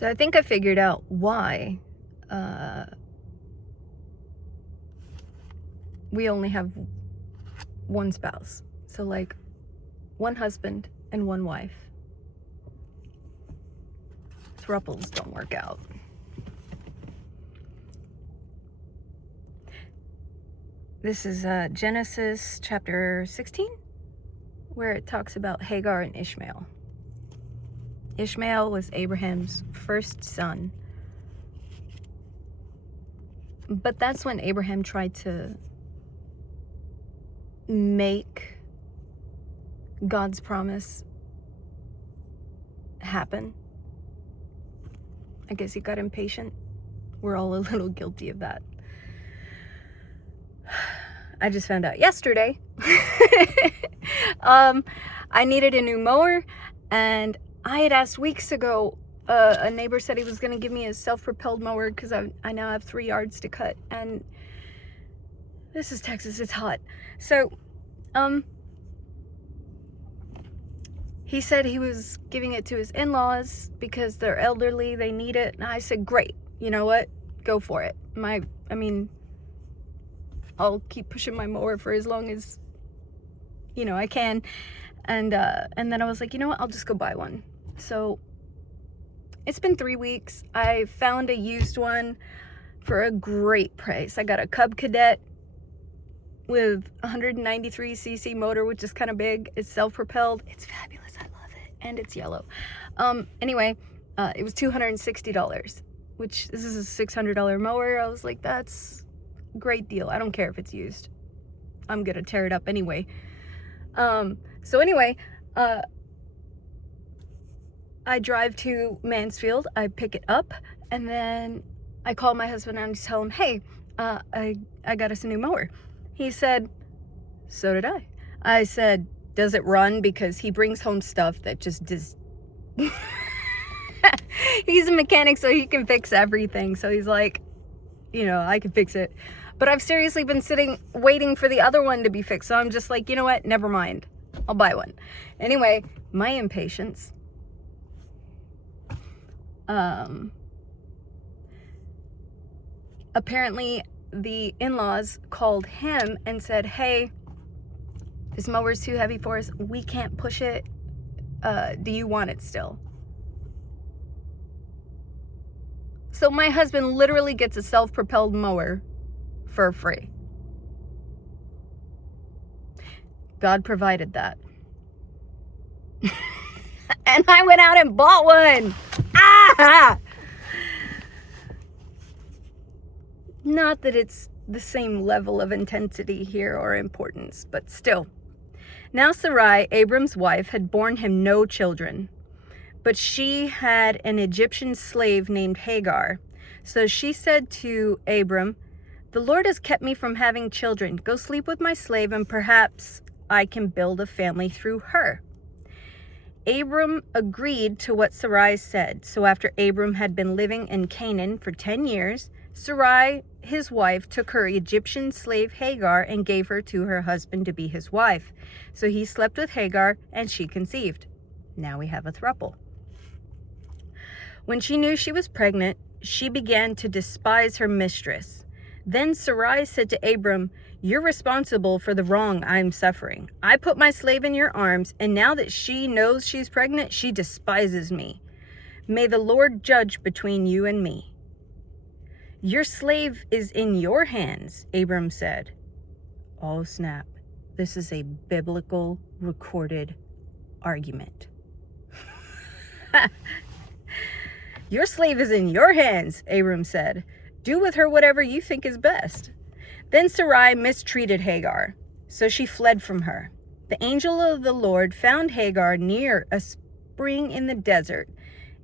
So I think I figured out why we only have one spouse. So like one husband and one wife. Thruples don't work out. This is Genesis chapter 16, where it talks about Hagar and Ishmael. Ishmael was Abraham's first son. But that's when Abraham tried to make God's promise happen. I guess he got impatient. We're all a little guilty of that. I just found out yesterday. I needed a new mower, and I had asked weeks ago. A neighbor said he was going to give me a self-propelled mower because I now have 3 yards to cut, and this is Texas, it's hot. So he said he was giving it to his in-laws because they're elderly, they need it. And I said, great, you know what, go for it. I'll keep pushing my mower for as long as, I can. And then I was like, you know what, I'll just go buy one. So it's been 3 weeks. I found a used one for a great price. I got a Cub Cadet with 193cc motor, which is kind of big. It's self-propelled. It's fabulous. I love it. And it's yellow. Anyway, it was $260, which this is a $600 mower. I was like, that's a great deal. I don't care if it's used. I'm going to tear it up anyway. I drive to Mansfield, I pick it up, and then I call my husband and tell him, hey, I got us a new mower. He said, so did I. I said, does it run? Because he brings home stuff that just does. He's a mechanic, so he can fix everything. So he's like, I can fix it. But I've seriously been waiting for the other one to be fixed. So I'm just like, you know what? Never mind. I'll buy one. Anyway, my impatience. Apparently the in-laws called him and said, hey, this mower's too heavy for us. We can't push it. Do you want it still? So my husband literally gets a self-propelled mower for free. God provided that. And I went out and bought one. Not that it's the same level of intensity here or importance, but still. Now Sarai, Abram's wife, had borne him no children, but she had an Egyptian slave named Hagar. So she said to Abram, the Lord has kept me from having children. Go sleep with my slave, and perhaps I can build a family through her. Abram agreed to what Sarai said. So after Abram had been living in Canaan for 10 years, Sarai, his wife, took her Egyptian slave Hagar and gave her to her husband to be his wife. So he slept with Hagar, and she conceived. Now we have a throuple. When she knew she was pregnant, she began to despise her mistress. Then Sarai said to Abram, you're responsible for the wrong I'm suffering. I put my slave in your arms, and now that she knows she's pregnant, she despises me. May the Lord judge between you and me. Your slave is in your hands, Abram said. Oh, snap. This is a biblical recorded argument. Your slave is in your hands, Abram said. Do with her whatever you think is best. Then Sarai mistreated Hagar, so she fled from her. The angel of the Lord found Hagar near a spring in the desert.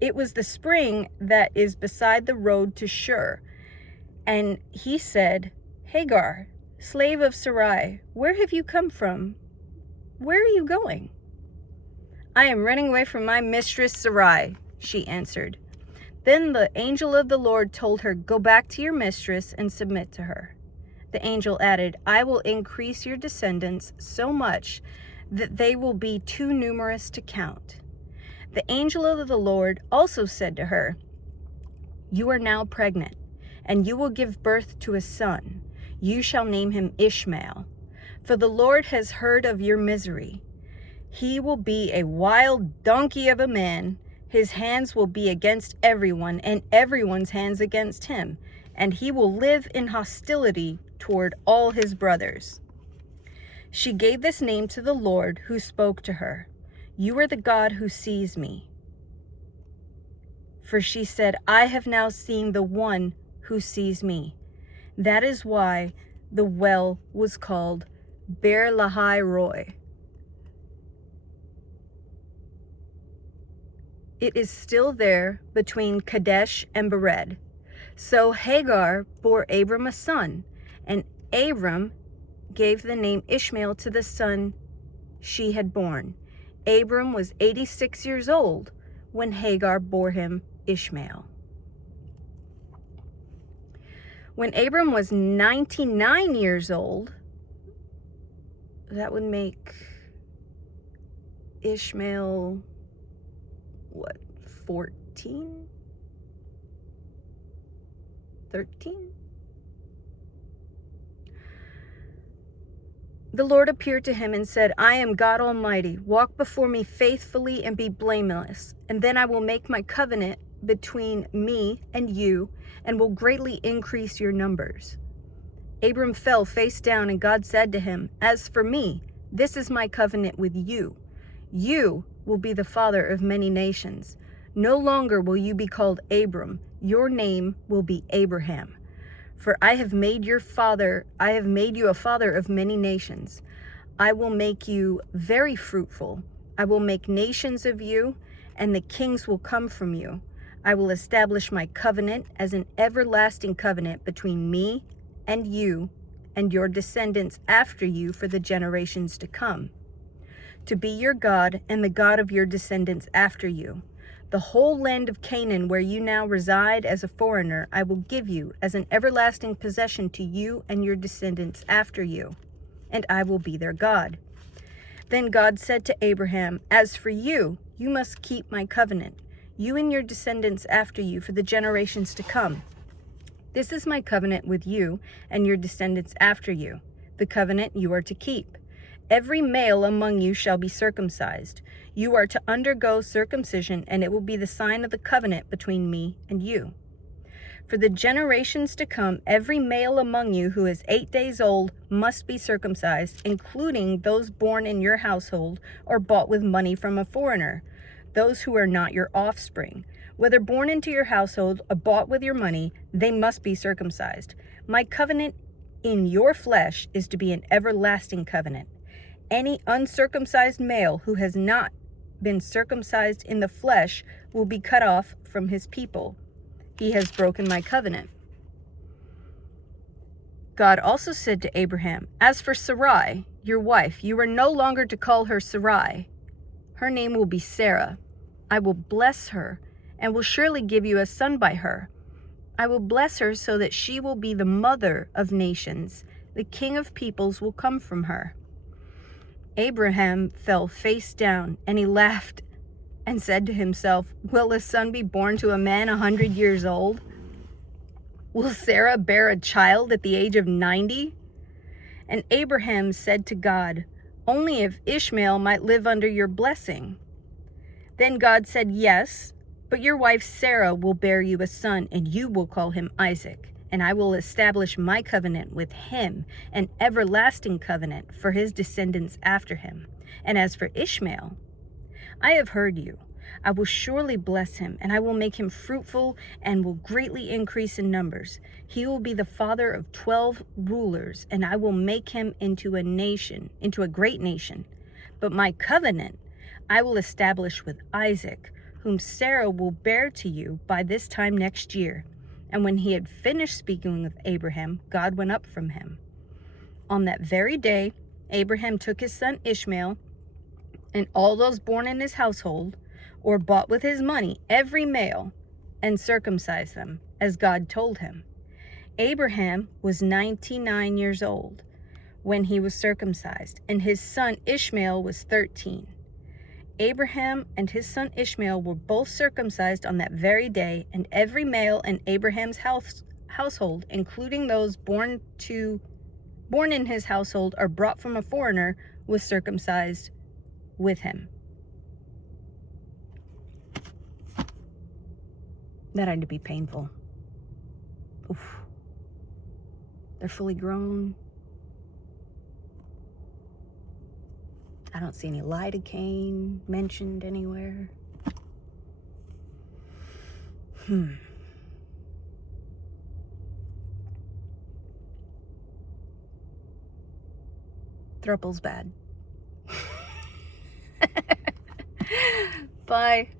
It was the spring that is beside the road to Shur. And he said, Hagar, slave of Sarai, where have you come from? Where are you going? I am running away from my mistress Sarai, she answered. Then the angel of the Lord told her, go back to your mistress and submit to her. The angel added, I will increase your descendants so much that they will be too numerous to count. The angel of the Lord also said to her, You are now pregnant, and you will give birth to a son. You shall name him Ishmael, for the Lord has heard of your misery. He will be a wild donkey of a man. His hands will be against everyone, and everyone's hands against him, and he will live in hostility toward all his brothers. She gave this name to the Lord who spoke to her. You are the God who sees me. For she said, I have now seen the one who sees me. That is why the well was called Ber Lahai Roi. It is still there between Kadesh and Bered. So Hagar bore Abram a son, and Abram gave the name Ishmael to the son she had born. Abram was 86 years old when Hagar bore him Ishmael. When Abram was 99 years old, that would make Ishmael, 14? 13? The Lord appeared to him and said, I am God Almighty. Walk before me faithfully and be blameless, and then I will make my covenant between me and you, and will greatly increase your numbers. Abram fell face down, and God said to him, As for me, this is my covenant with you. You will be the father of many nations. No longer will you be called Abram. Your name will be Abraham. For I have made you a father of many nations. I will make you very fruitful. I will make nations of you, and the kings will come from you. I will establish my covenant as an everlasting covenant between me and you and your descendants after you for the generations to come, to be your God and the God of your descendants after you. The whole land of Canaan, where you now reside as a foreigner, I will give you as an everlasting possession to you and your descendants after you, and I will be their God. Then God said to Abraham, As for you, you must keep my covenant, you and your descendants after you for the generations to come. This is my covenant with you and your descendants after you, the covenant you are to keep. Every male among you shall be circumcised. You are to undergo circumcision, and it will be the sign of the covenant between me and you. For the generations to come, every male among you who is 8 days old must be circumcised, including those born in your household or bought with money from a foreigner, those who are not your offspring. Whether born into your household or bought with your money, they must be circumcised. My covenant in your flesh is to be an everlasting covenant. Any uncircumcised male who has not been circumcised in the flesh will be cut off from his people. He has broken my covenant. God also said to Abraham, As for Sarai, your wife, you are no longer to call her Sarai. Her name will be Sarah. I will bless her and will surely give you a son by her. I will bless her so that she will be the mother of nations. The king of peoples will come from her. Abraham fell face down, and he laughed and said to himself, Will a son be born to a man 100 years old? Will Sarah bear a child at the age of 90? And Abraham said to God, Only if Ishmael might live under your blessing. Then God said, Yes, but your wife Sarah will bear you a son, and you will call him Isaac. And I will establish my covenant with him, an everlasting covenant for his descendants after him. And as for Ishmael, I have heard you. I will surely bless him, and I will make him fruitful and will greatly increase in numbers. He will be the father of 12 rulers, and I will make him into a great nation. But my covenant I will establish with Isaac, whom Sarah will bear to you by this time next year. And when he had finished speaking with Abraham, God went up from him. On that very day, Abraham took his son Ishmael, and all those born in his household, or bought with his money, every male, and circumcised them, as God told him. Abraham was 99 years old when he was circumcised, and his son Ishmael was 13. Abraham and his son Ishmael were both circumcised on that very day, and every male in Abraham's household, including those born in his household or brought from a foreigner, was circumcised with him. That had to be painful. Oof. They're fully grown. I don't see any lidocaine mentioned anywhere. Thruple's bad. Bye.